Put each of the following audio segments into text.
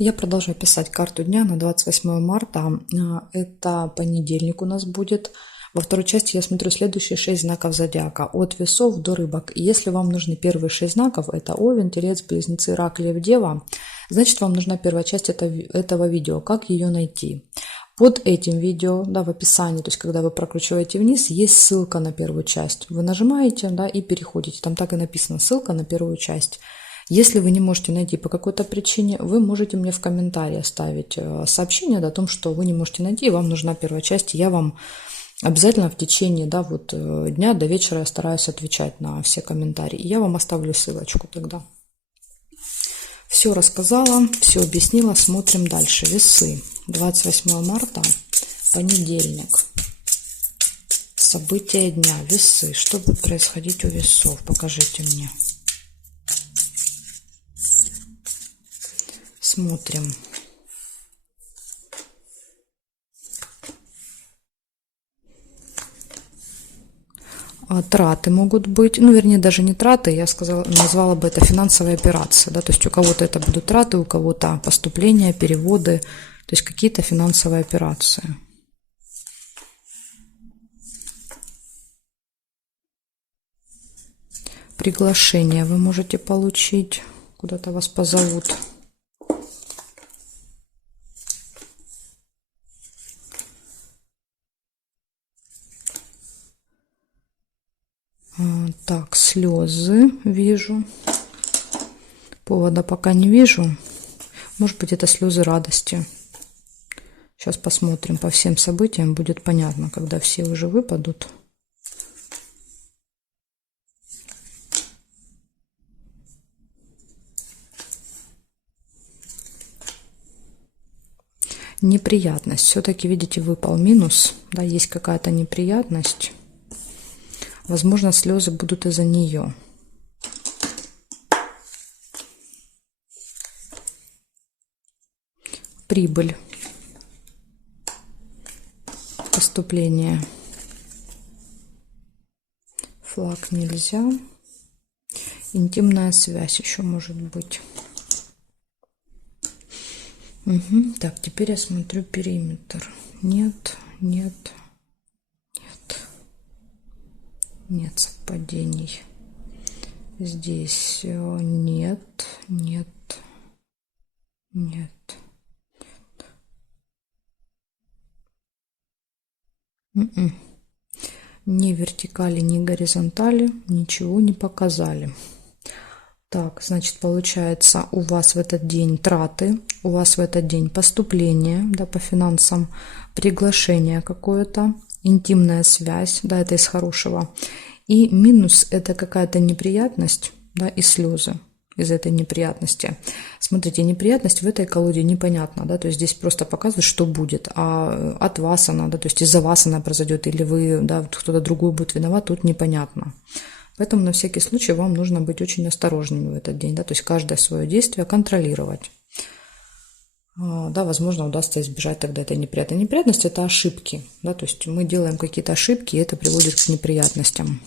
Я продолжаю писать карту дня на 28 марта. Это понедельник у нас будет. Во второй части я смотрю следующие 6 знаков зодиака. От весов до рыбок. И если вам нужны первые 6 знаков, это Овен, Телец, Близнецы, Рак, Лев, Дева, значит вам нужна первая часть этого видео. Как ее найти? Под этим видео, да, в описании, то есть когда вы прокручиваете вниз, есть ссылка на первую часть. Вы нажимаете, да, и переходите. Там так и написано: ссылка на первую часть. Если вы не можете найти по какой-то причине, вы можете мне в комментарии оставить сообщение о том, что вы не можете найти, и вам нужна первая часть. И я вам обязательно в течение, да, вот, дня до вечера я стараюсь отвечать на все комментарии. И я вам оставлю ссылочку тогда. Все рассказала, все объяснила. Смотрим дальше. Весы. 28 марта, понедельник. События дня. Весы. Что будет происходить у весов? Покажите мне. Смотрим. Траты могут быть, ну, вернее, даже не траты, я сказала, назвала бы это финансовые операции, да, то есть у кого-то это будут траты, у кого-то поступления, переводы, то есть какие-то финансовые операции. Приглашение вы можете получить, куда-то вас позовут. Так, слезы вижу. Повода пока не вижу. Может быть, это слезы радости. Сейчас посмотрим по всем событиям. Будет понятно, когда все уже выпадут. Неприятность. Все-таки, видите, выпал минус. Да, есть какая-то неприятность. Возможно, слезы будут из-за нее. Прибыль. Поступление. Флаг нельзя. Интимная связь еще может быть. Угу. Так, теперь я смотрю периметр. Нет, нет. Нет совпадений. Здесь нет, нет, нет. Ни вертикали, ни горизонтали ничего не показали. Так, значит, получается, у вас в этот день траты, у вас в этот день поступление, да, по финансам, приглашение какое-то, интимная связь, да, это из хорошего. И минус – это какая-то неприятность, да, и слезы из этой неприятности. Смотрите, неприятность в этой колоде непонятна, да, то есть здесь просто показывает, что будет, а от вас она, да, то есть из-за вас она произойдет, или вы, да, кто-то другой будет виноват, тут непонятно. Поэтому на всякий случай вам нужно быть очень осторожными в этот день, да, то есть каждое свое действие контролировать. Да, возможно, удастся избежать тогда этой неприятности. Неприятность – это ошибки, да, то есть мы делаем какие-то ошибки, и это приводит к неприятностям.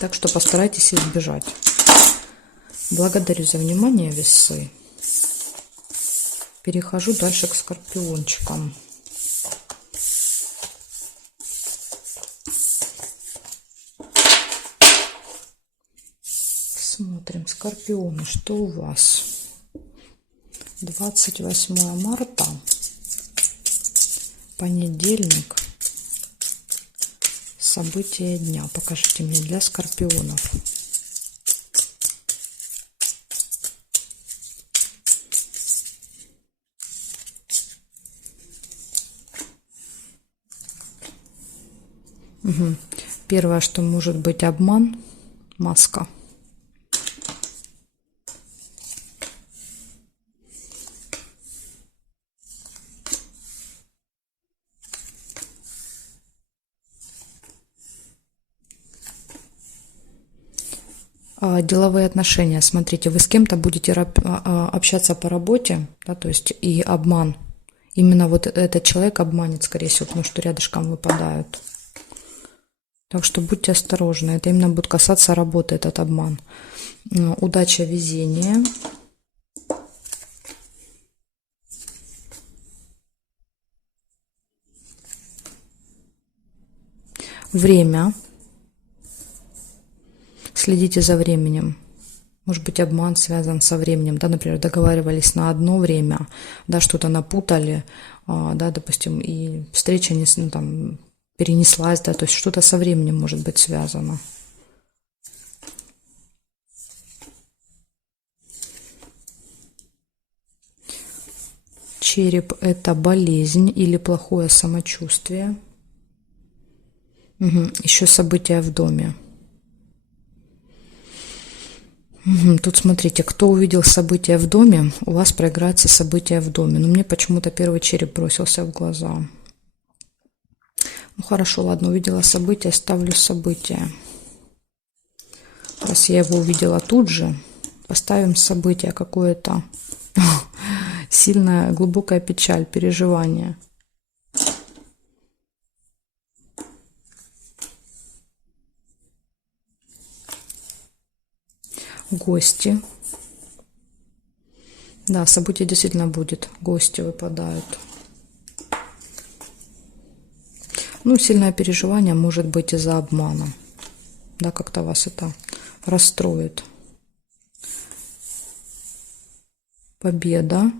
Так что постарайтесь избежать. Благодарю за внимание, весы. Перехожу дальше к скорпиончикам. Смотрим, скорпионы, что у вас? 28 марта, понедельник, события дня. Покажите мне для скорпионов. Угу. Первое, что может быть обман, маска. Деловые отношения. Смотрите, вы с кем-то будете общаться по работе, да, то есть и обман. Именно вот этот человек обманет, скорее всего, потому что рядышком выпадают. Так что будьте осторожны. Это именно будет касаться работы, этот обман. Удача, везение. Время. Следите за временем. Может быть, обман связан со временем, да, например, договаривались на одно время, да, что-то напутали, да, допустим, и встреча не, ну, там, перенеслась, да, то есть что-то со временем может быть связано. Череп – это болезнь или плохое самочувствие. Угу. Еще события в доме. Угу. Тут смотрите, кто увидел события в доме, у вас проиграется события в доме. Но мне почему-то первый череп бросился в глаза. Ну хорошо, ладно, увидела события, ставлю события. Раз я его увидела тут же, поставим событие какое-то. Сильная, глубокая печаль, переживание. Гости. Да, событие действительно будет. Гости выпадают. Ну, сильное переживание может быть из-за обмана. Да, как-то вас это расстроит. Победа.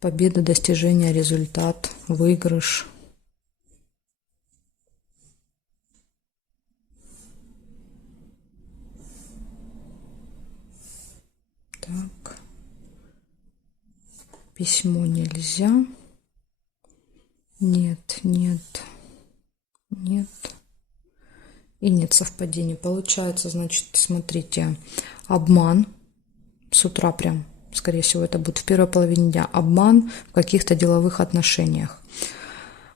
Победа, достижение, результат, выигрыш. Так. Письмо нельзя. Нет, нет, нет. И нет совпадений. Получается, значит, смотрите, обман с утра прям, скорее всего, это будет в первой половине дня. Обман в каких-то деловых отношениях.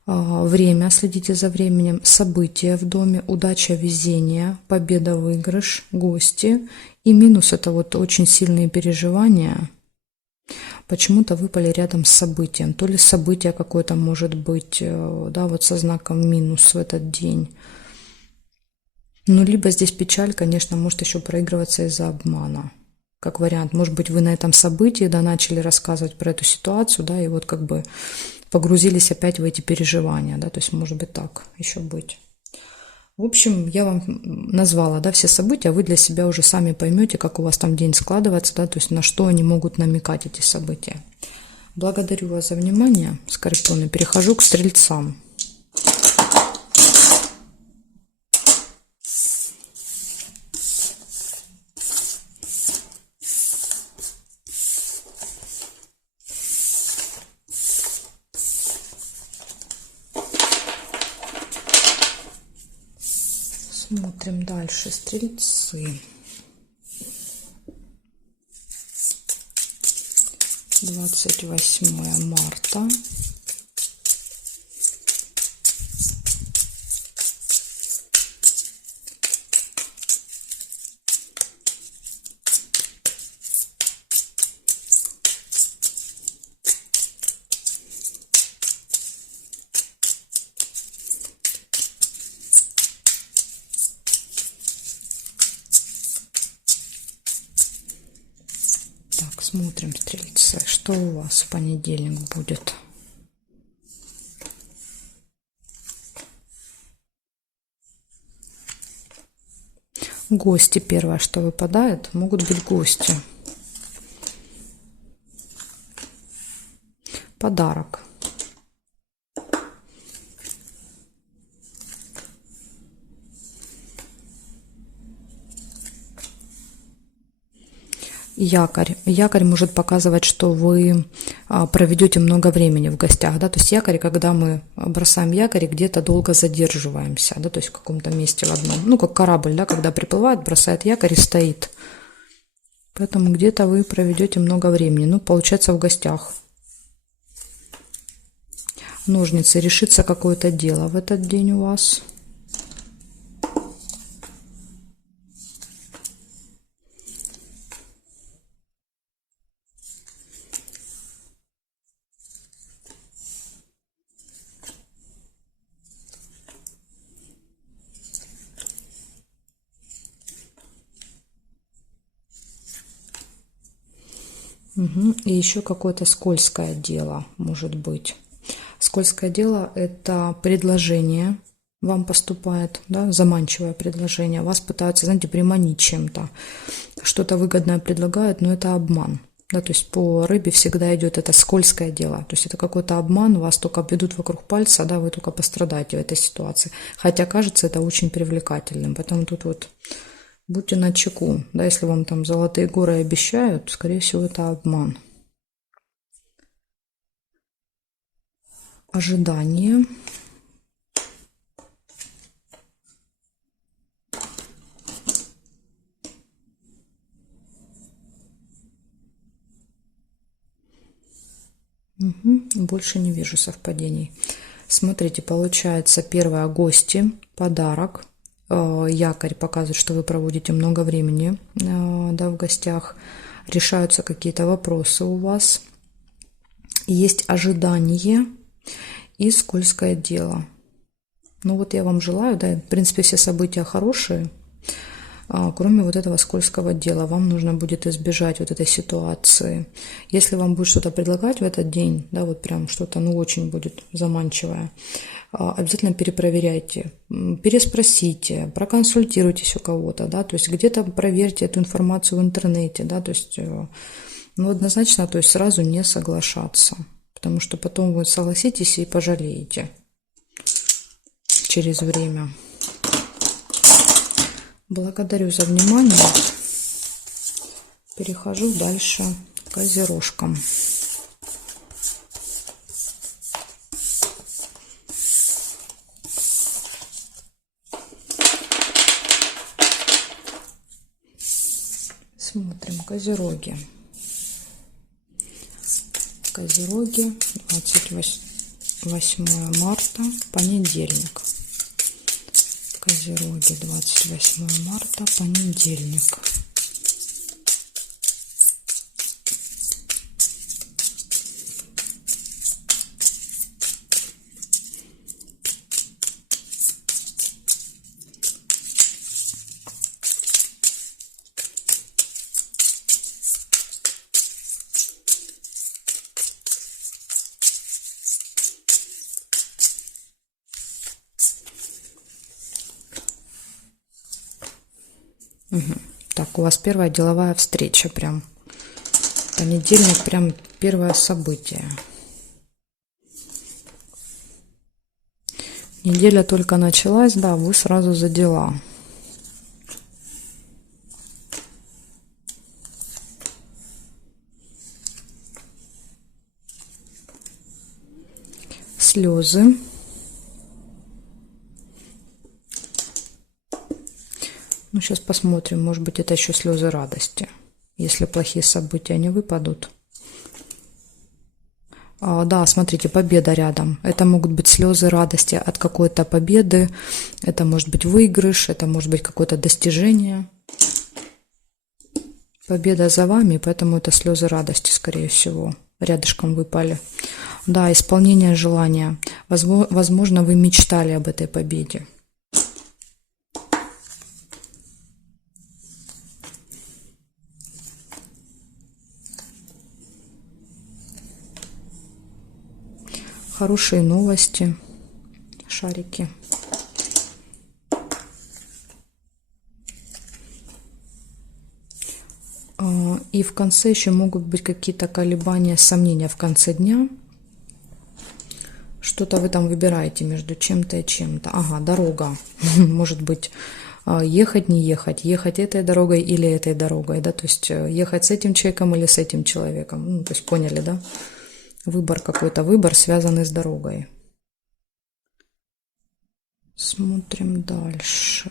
Время, следите за временем, события в доме, удача, везение, победа, выигрыш, гости. И минус – это вот очень сильные переживания. Почему-то выпали рядом с событием. То ли событие какое-то может быть, да, вот со знаком минус в этот день. Ну, либо здесь печаль, конечно, может еще проигрываться из-за обмана. Как вариант, может быть, вы на этом событии, да, начали рассказывать про эту ситуацию, да, и вот как бы погрузились опять в эти переживания, да, то есть может быть так еще быть. В общем, я вам назвала, да, все события, вы для себя уже сами поймете, как у вас там день складывается, да, то есть на что они могут намекать, эти события. Благодарю вас за внимание, скорпионы. Перехожу к стрельцам. Смотрим дальше. Стрельцы. 28 марта. Так, смотрим, стрельцы, что у вас в понедельник будет. Гости, первое, что выпадает, могут быть гости. Подарок. Якорь. Якорь может показывать, что вы проведете много времени в гостях, да, то есть якорь, когда мы бросаем якорь и где-то долго задерживаемся, да, то есть в каком-то месте в одном, ну, как корабль, да, когда приплывает, бросает якорь и стоит. Поэтому где-то вы проведете много времени, ну, получается, в гостях. Ножницы. Решится какое-то дело в этот день у вас. Угу. И еще какое-то скользкое дело может быть. скользкое дело – это предложение вам поступает, да, заманчивое предложение. Вас пытаются, знаете, приманить чем-то. Что-то выгодное предлагают, но это обман. Да, то есть по рыбе всегда идет это скользкое дело. То есть это какой-то обман, вас только обведут вокруг пальца, да, вы только пострадаете в этой ситуации. Хотя кажется это очень привлекательным. Поэтому тут вот будьте начеку. Да, если вам там золотые горы обещают, скорее всего, это обман. Ожидание. Больше не вижу совпадений. Смотрите, получается, первое — гости, подарок. Якорь показывает, что вы проводите много времени, да, в гостях. Решаются какие-то вопросы у вас. Есть ожидание и скользкое дело. Ну вот я вам желаю, да, в принципе, все события хорошие. Кроме вот этого скользкого дела, вам нужно будет избежать вот этой ситуации. Если вам будет что-то предлагать в этот день, да, вот прям что-то, ну, очень будет заманчивое, обязательно перепроверяйте, переспросите, проконсультируйтесь у кого-то, да, то есть где-то проверьте эту информацию в интернете, да, то есть, ну, однозначно, то есть сразу не соглашаться, потому что потом вы согласитесь и пожалеете через время. Благодарю за внимание. Перехожу дальше к козерожкам. Смотрим козероги. Козероги, 28 марта, понедельник. Козероги, 28 марта, понедельник. Так, у вас первая деловая встреча прям. Понедельник прям первое событие. Неделя только началась, да, вы сразу за дела. Слезы. Ну, сейчас посмотрим, может быть, это еще слезы радости, если плохие события не выпадут. Да, смотрите, победа рядом. Это могут быть слезы радости от какой-то победы, это может быть выигрыш, это может быть какое-то достижение. Победа за вами, поэтому это слезы радости, скорее всего, рядышком выпали. Да, исполнение желания. Возможно, вы мечтали об этой победе. Хорошие новости, шарики. И в конце еще могут быть какие-то колебания, сомнения в конце дня. Что-то вы там выбираете между чем-то и чем-то. Ага, дорога. Может быть, ехать, не ехать, ехать этой дорогой или этой дорогой, да, то есть ехать с этим человеком или с этим человеком. Ну, то есть поняли, да? Выбор какой-то, выбор, связанный с дорогой. Смотрим дальше.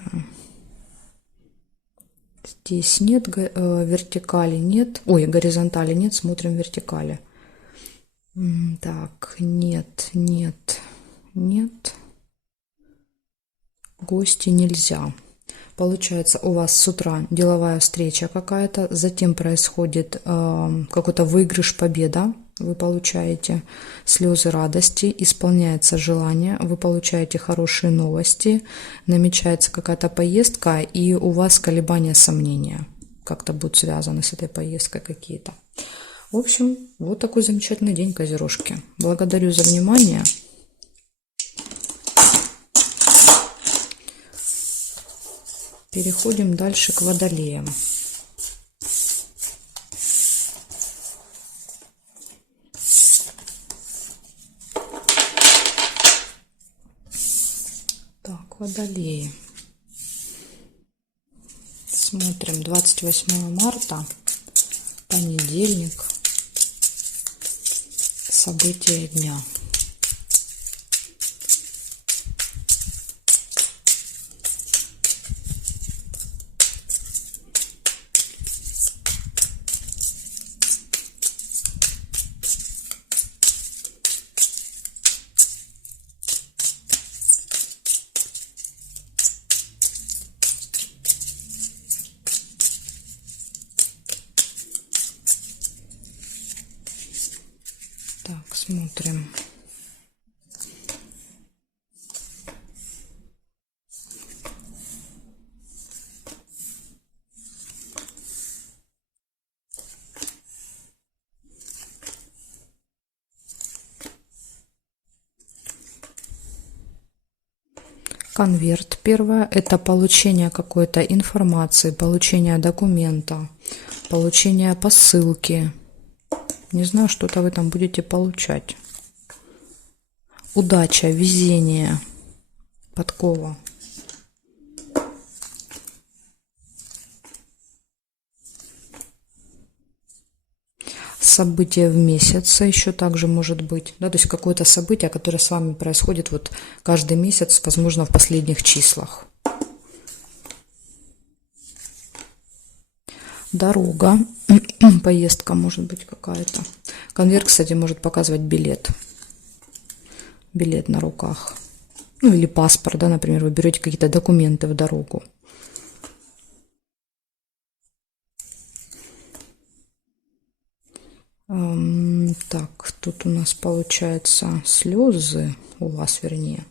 Здесь нет вертикали, нет. Ой, горизонтали нет, смотрим вертикали. Так, нет, нет, нет. Гости нельзя. Получается, у вас с утра деловая встреча какая-то, затем происходит какой-то выигрыш, победа. Вы получаете слезы радости, исполняется желание, вы получаете хорошие новости, намечается какая-то поездка, и у вас колебания, сомнения как-то будут связаны с этой поездкой какие-то. В общем, вот такой замечательный день, козерожки. Благодарю за внимание. Переходим дальше к водолеям. Так, водолеи. Смотрим, 28 марта, понедельник, события дня. Так, смотрим. Конверт. Первое – это получение какой-то информации, получение документа, получение посылки. Не знаю, что-то вы там будете получать. Удача, везение, подкова. Событие в месяце еще также может быть, да, то есть какое-то событие, которое с вами происходит вот каждый месяц, возможно, в последних числах. Дорога, поездка может быть какая-то. Конверт, кстати, может показывать билет. Билет на руках. Ну или паспорт, да, например, вы берете какие-то документы в дорогу. Так, тут у нас получается слезы, у вас вернее.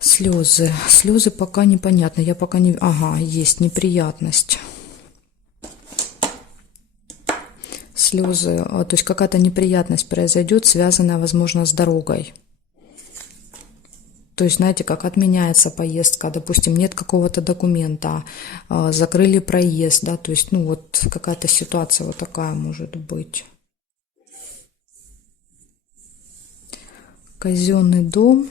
Слезы пока непонятно, я пока не... Ага, есть неприятность. Слезы, то есть какая-то неприятность произойдет, связанная, возможно, с дорогой. То есть, знаете, как отменяется поездка, допустим, нет какого-то документа, закрыли проезд, да, то есть, ну, вот какая-то ситуация вот такая может быть. Казенный дом,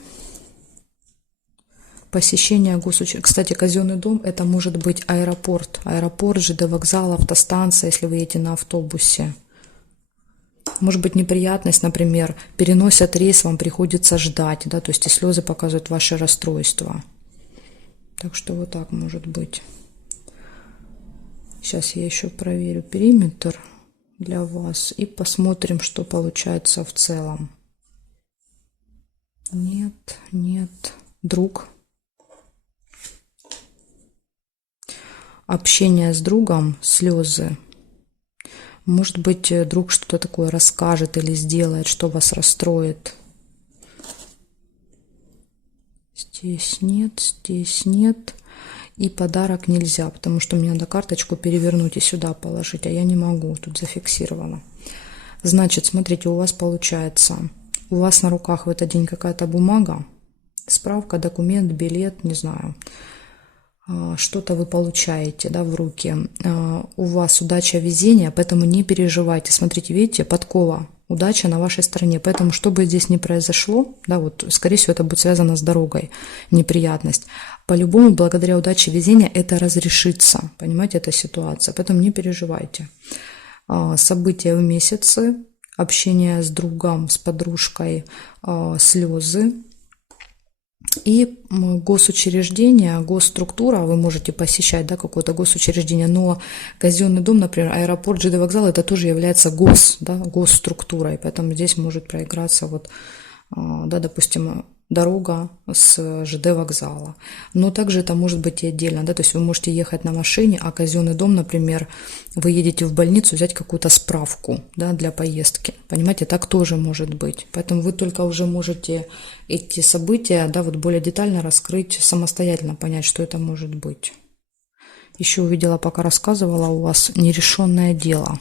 посещение госучреждений. Кстати, казенный дом – это может быть аэропорт, ЖД вокзал, автостанция, если вы едете на автобусе. Может быть неприятность, например, переносят рейс, вам приходится ждать, да, то есть и слезы показывают ваше расстройство. Так что вот так может быть. Сейчас я еще проверю периметр для вас и посмотрим, что получается в целом. Нет, друг. Общение с другом, слезы. Может быть, друг что-то такое расскажет или сделает, что вас расстроит. Здесь нет. И подарок нельзя, потому что мне надо карточку перевернуть и сюда положить, а я не могу, тут зафиксировано. Значит, смотрите, у вас получается, у вас на руках в этот день какая-то бумага, справка, документ, билет, не знаю. Что-то вы получаете, да, в руки. У вас удача, везение, поэтому не переживайте. Смотрите, видите, подкова, удача на вашей стороне. Поэтому, что бы здесь ни произошло, да, вот, скорее всего, это будет связано с дорогой, неприятность. По-любому, благодаря удаче, везения, это разрешится. Понимаете, эта ситуация. Поэтому не переживайте. События в месяце, общение с другом, с подружкой, слезы. И госучреждение, госструктура, вы можете посещать, да, какое-то госучреждение, но казенный дом, например, аэропорт, ЖД вокзал, это тоже является госструктурой, поэтому здесь может проиграться вот, да, допустим, дорога с ЖД вокзала. Но также это может быть и отдельно, да, то есть вы можете ехать на машине, а казенный дом, например, вы едете в больницу взять какую-то справку, да, для поездки. Понимаете, так тоже может быть. Поэтому вы только уже можете эти события, да, вот более детально раскрыть самостоятельно, понять, что это может быть. Еще увидела, пока рассказывала, у вас нерешенное дело.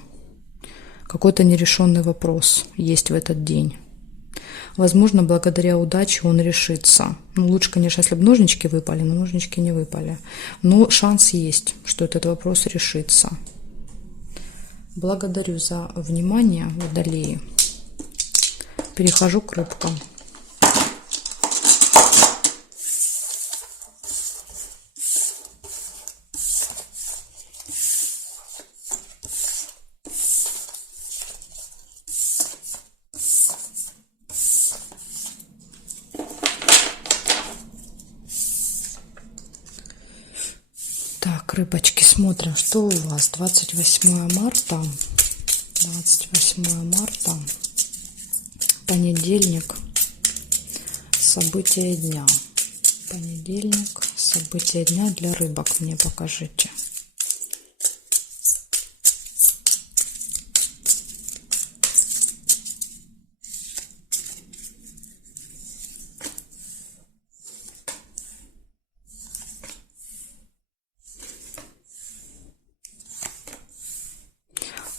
Какой-то нерешенный вопрос есть в этот день. Возможно, благодаря удаче он решится. Ну, лучше, конечно, если бы ножнички выпали, но ножнички не выпали. Но шанс есть, что этот вопрос решится. Благодарю за внимание, водолеи. Перехожу к рыбкам. Так, рыбочки, смотрим, что у вас 28 марта. 28 марта, понедельник, события дня. Понедельник, события дня для рыбок мне покажите.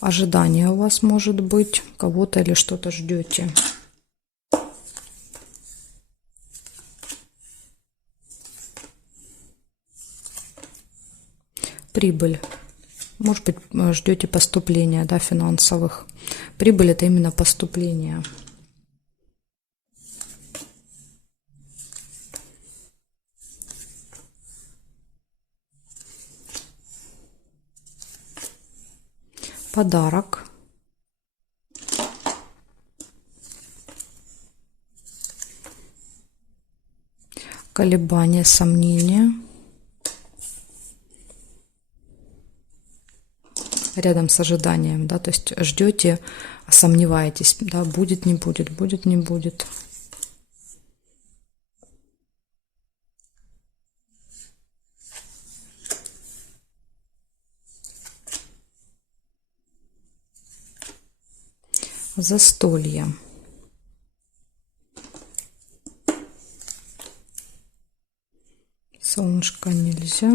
Ожидание у вас может быть, кого-то или что-то ждете. Прибыль. Может быть, ждете поступления, да, финансовых. Прибыль — это именно поступление. Подарок. Колебания, сомнения. Рядом с ожиданием, да, то есть ждете, сомневаетесь, да, будет, не будет, будет, не будет. Застолье. Солнышко нельзя.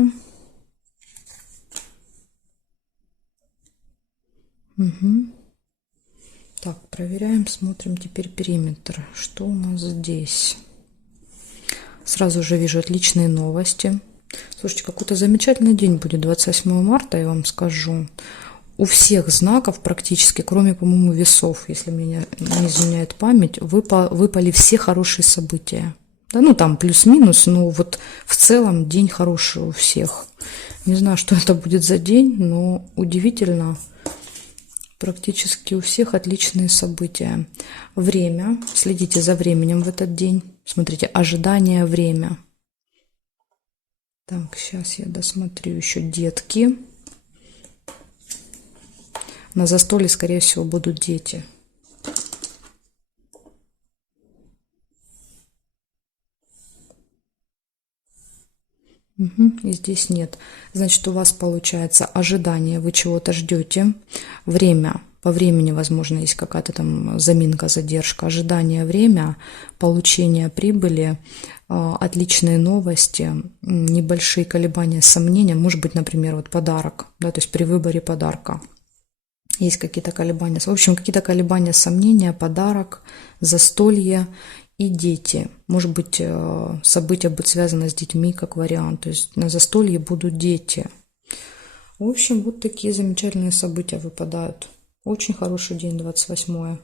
Угу. Так, проверяем, смотрим теперь периметр. Что у нас здесь? Сразу же вижу отличные новости. Слушайте, какой-то замечательный день будет 28 марта, я вам скажу. У всех знаков практически, кроме, по-моему, весов, если меня не изменяет память, выпали все хорошие события. Да, ну там плюс-минус, но вот в целом день хороший у всех. Не знаю, что это будет за день, но удивительно. Практически у всех отличные события. Время. Следите за временем в этот день. Смотрите, ожидание, время. Так, сейчас я досмотрю еще детки. На застолье, скорее всего, будут дети. Угу, и здесь нет. Значит, у вас получается ожидание, вы чего-то ждете. Время. По времени, возможно, есть какая-то там заминка, задержка. Ожидание, время, получение прибыли, отличные новости, небольшие колебания, сомнения. Может быть, например, вот подарок, да, то есть при выборе подарка. Есть какие-то колебания. В общем, какие-то колебания, сомнения, подарок, застолье и дети. Может быть, события будут связаны с детьми, как вариант. То есть на застолье будут дети. В общем, вот такие замечательные события выпадают. Очень хороший день, 28-е.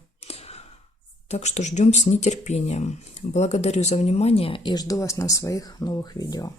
Так что ждем с нетерпением. Благодарю за внимание и жду вас на своих новых видео.